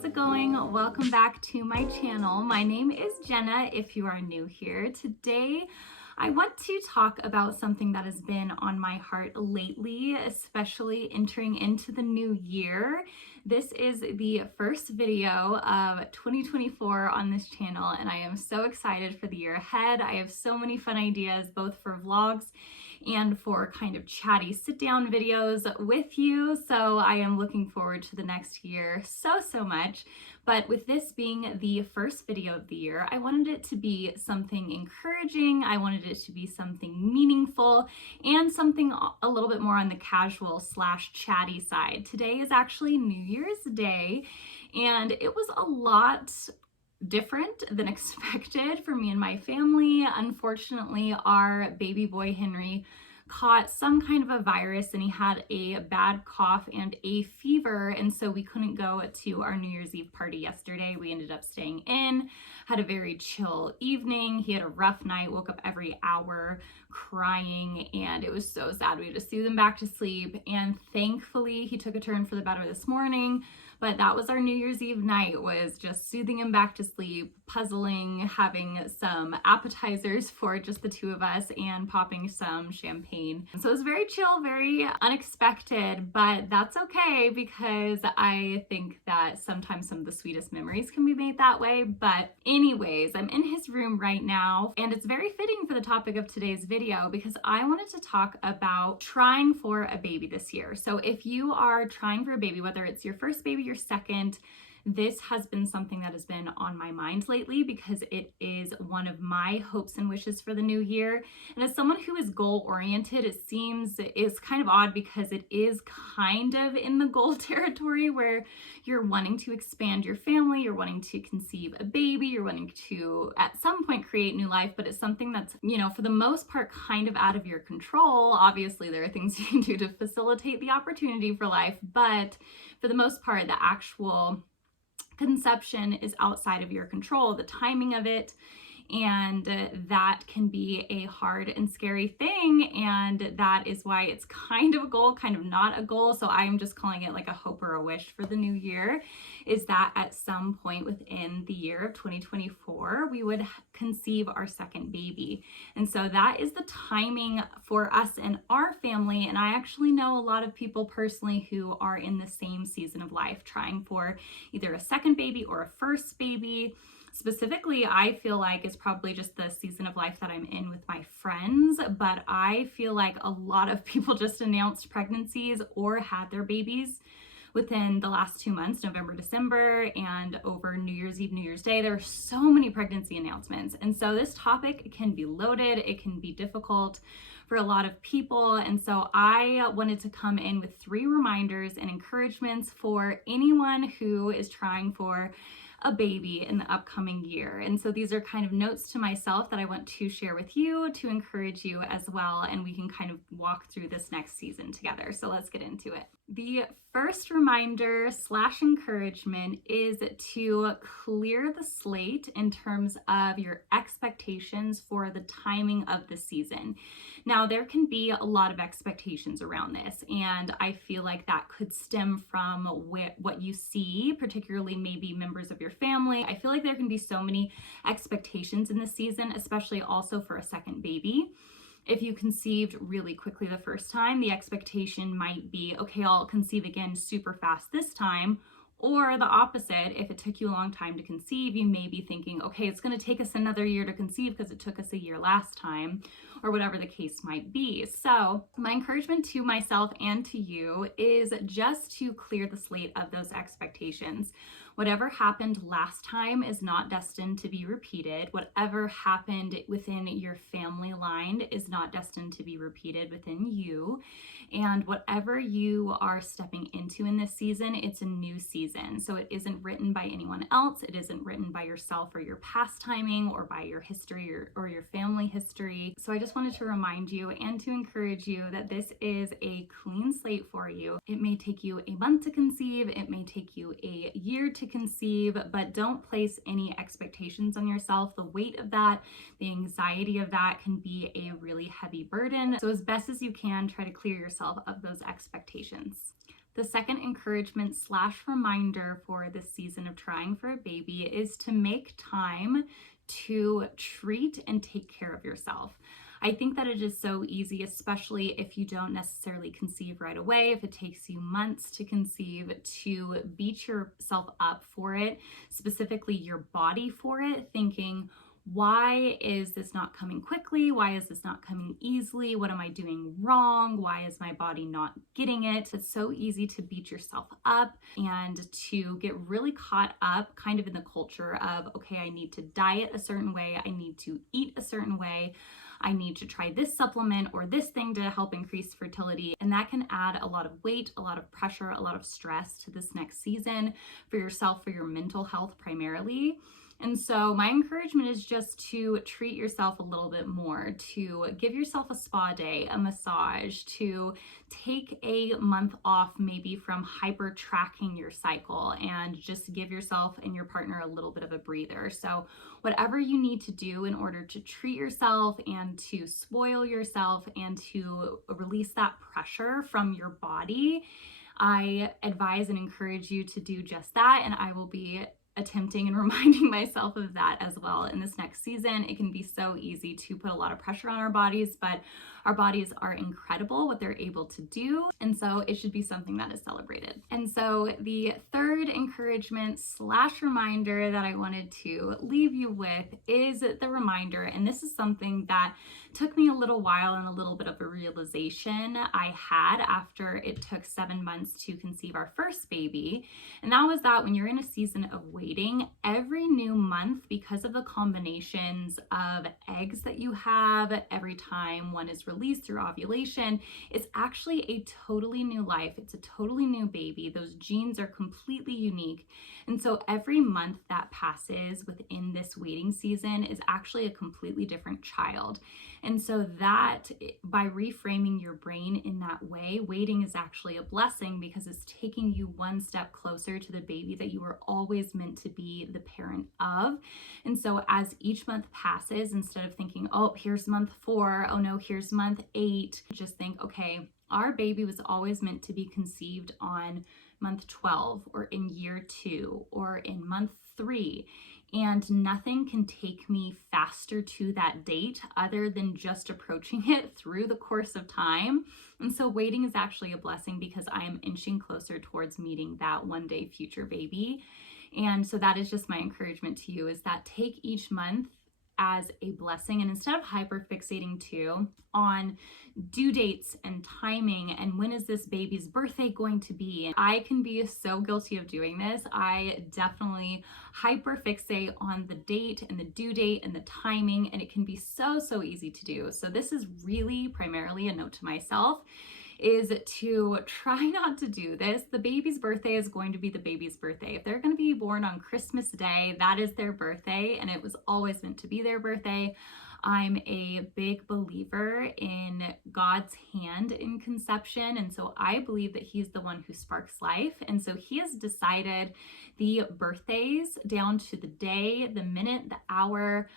how's it going? Welcome back to my channel. My name is Jenna if you are new here. Today I want to talk about something that has been on my heart lately, especially entering into the new year. This is the first video of 2024 on this channel, and I am so excited for the year ahead. I have so many fun ideas, both for vlogs and for kind of chatty sit-down videos with you. So I am looking forward to the next year so much. But with this being the first video of the year, I wanted it to be something encouraging. I wanted it to be something meaningful and something a little bit more on the casual / chatty side. Today is actually New Year's Day, and it was a lot different than expected for me and my family. Unfortunately, our baby boy Henry caught some kind of a virus, and he had a bad cough and a fever, and so we couldn't go to our New Year's Eve party yesterday. We ended up staying in, had a very chill evening. He had a rough night, woke up every hour crying, and it was so sad. We had to soothe him back to sleep, and thankfully he took a turn for the better this morning. But that was our New Year's Eve night, was just soothing him back to sleep, puzzling, having some appetizers for just the two of us, and popping some champagne. So it was very chill, very unexpected, but that's okay, because I think that sometimes some of the sweetest memories can be made that way. But anyways, I'm in his room right now, and it's very fitting for the topic of today's video because I wanted to talk about trying for a baby this year. So if you are trying for a baby, whether it's your first baby, your second, this has been something that has been on my mind lately because it is one of my hopes and wishes for the new year. And as someone who is goal oriented, it seems it's kind of odd because it is kind of in the goal territory where you're wanting to expand your family, you're wanting to conceive a baby, you're wanting to at some point create new life, but it's something that's, for the most part kind of out of your control. Obviously, there are things you can do to facilitate the opportunity for life, but for the most part, the actual conception is outside of your control, the timing of it, and that can be a hard and scary thing, and that is why it's kind of a goal, kind of not a goal. So I'm just calling it like a hope or a wish for the new year, is that at some point within the year of 2024 we would conceive our second baby. And so that is the timing for us and our family, and I actually know a lot of people personally who are in the same season of life, trying for either a second baby or a first baby. Specifically, I feel like it's probably just the season of life that I'm in with my friends, but I feel like a lot of people just announced pregnancies or had their babies within the last 2 months, November, December, and over New Year's Eve, New Year's Day. There are so many pregnancy announcements. And so this topic can be loaded, it can be difficult for a lot of people. And so I wanted to come in with 3 reminders and encouragements for anyone who is trying for a baby in the upcoming year. And so these are kind of notes to myself that I want to share with you to encourage you as well, and we can kind of walk through this next season together. So let's get into it. The first reminder / encouragement is to clear the slate in terms of your expectations for the timing of the season. Now, there can be a lot of expectations around this, and I feel like that could stem from what you see, particularly maybe members of your family. I feel like there can be so many expectations in this season, especially also for a second baby. If you conceived really quickly the first time, the expectation might be, okay, I'll conceive again super fast this time. Or the opposite, if it took you a long time to conceive, you may be thinking, okay, it's going to take us another year to conceive because it took us a year last time, or whatever the case might be. So my encouragement to myself and to you is just to clear the slate of those expectations. Whatever happened last time is not destined to be repeated. Whatever happened within your family line is not destined to be repeated within you. And whatever you are stepping into in this season, it's a new season. So it isn't written by anyone else. It isn't written by yourself or your past timing or by your history or your family history. So I just wanted to remind you and to encourage you that this is a clean slate for you. It may take you a month to conceive. It may take you a year to conceive, but don't place any expectations on yourself. The weight of that, the anxiety of that can be a really heavy burden. So as best as you can, try to clear yourself of those expectations. The second encouragement / reminder for this season of trying for a baby is to make time to treat and take care of yourself. I think that it is so easy, especially if you don't necessarily conceive right away, if it takes you months to conceive, to beat yourself up for it, specifically your body for it, thinking, why is this not coming quickly? Why is this not coming easily? What am I doing wrong? Why is my body not getting it? It's so easy to beat yourself up and to get really caught up kind of in the culture of, okay, I need to diet a certain way. I need to eat a certain way. I need to try this supplement or this thing to help increase fertility. And that can add a lot of weight, a lot of pressure, a lot of stress to this next season for yourself, for your mental health primarily. And so my encouragement is just to treat yourself a little bit more, to give yourself a spa day, a massage, to take a month off maybe from hyper tracking your cycle and just give yourself and your partner a little bit of a breather. So whatever you need to do in order to treat yourself and to spoil yourself and to release that pressure from your body, I advise and encourage you to do just that. And I will be attempting and reminding myself of that as well in this next season. It can be so easy to put a lot of pressure on our bodies, but our bodies are incredible what they're able to do. And so it should be something that is celebrated. And so the third encouragement / reminder that I wanted to leave you with is the reminder. And this is something that took me a little while and a little bit of a realization I had after it took 7 months to conceive our first baby. And that was that when you're in a season of waiting, every new month, because of the combinations of eggs that you have every time one is released through ovulation, it's actually a totally new life. It's a totally new baby. Those genes are completely unique. And so every month that passes within this waiting season is actually a completely different child. And so that by reframing your brain in that way, waiting is actually a blessing because it's taking you one step closer to the baby that you were always meant to be the parent of. And so as each month passes, instead of thinking, oh, here's month 4, oh no, here's month 8, just think, okay, our baby was always meant to be conceived on month 12 or in year 2 or in month 3. And nothing can take me faster to that date other than just approaching it through the course of time. And so waiting is actually a blessing because I am inching closer towards meeting that one day future baby. And so that is just my encouragement to you, is that take each month as a blessing. And instead of hyper fixating too on due dates and timing and when is this baby's birthday going to be, I can be so guilty of doing this. I definitely hyper fixate on the date and the due date and the timing, and it can be so easy to do. So this is really primarily a note to myself, is to try not to do this. The baby's birthday is going to be the baby's birthday. If they're going to be born on Christmas Day, that is their birthday, and it was always meant to be their birthday. I'm a big believer in God's hand in conception, and so I believe that He's the one who sparks life. And so He has decided the birthdays down to the day, the minute, the hour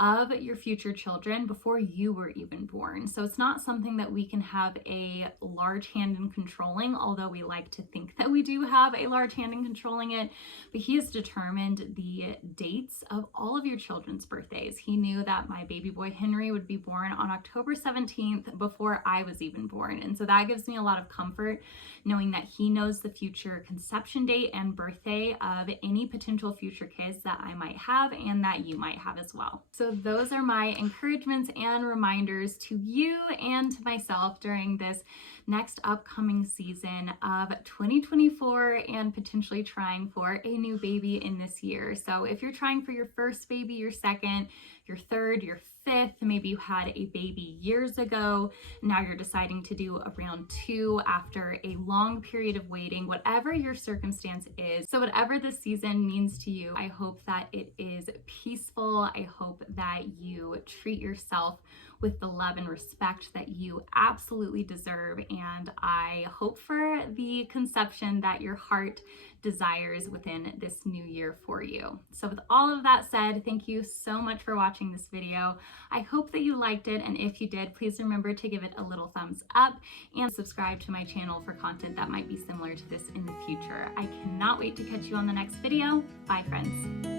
of your future children before you were even born. So it's not something that we can have a large hand in controlling, although we like to think that we do have a large hand in controlling it. But He has determined the dates of all of your children's birthdays. He knew that my baby boy Henry would be born on October 17th before I was even born. And so that gives me a lot of comfort knowing that He knows the future conception date and birthday of any potential future kids that I might have and that you might have as well. So those are my encouragements and reminders to you and to myself during this next upcoming season of 2024 and potentially trying for a new baby in this year. So if you're trying for your first baby, your second, your third, your fifth, maybe you had a baby years ago, now you're deciding to do a round 2 after a long period of waiting, whatever your circumstance is. So whatever this season means to you, I hope that it is peaceful. I hope that you treat yourself with the love and respect that you absolutely deserve. And I hope for the conception that your heart desires within this new year for you. So with all of that said, thank you so much for watching this video. I hope that you liked it, and if you did, please remember to give it a little thumbs up and subscribe to my channel for content that might be similar to this in the future. I cannot wait to catch you on the next video. Bye, friends.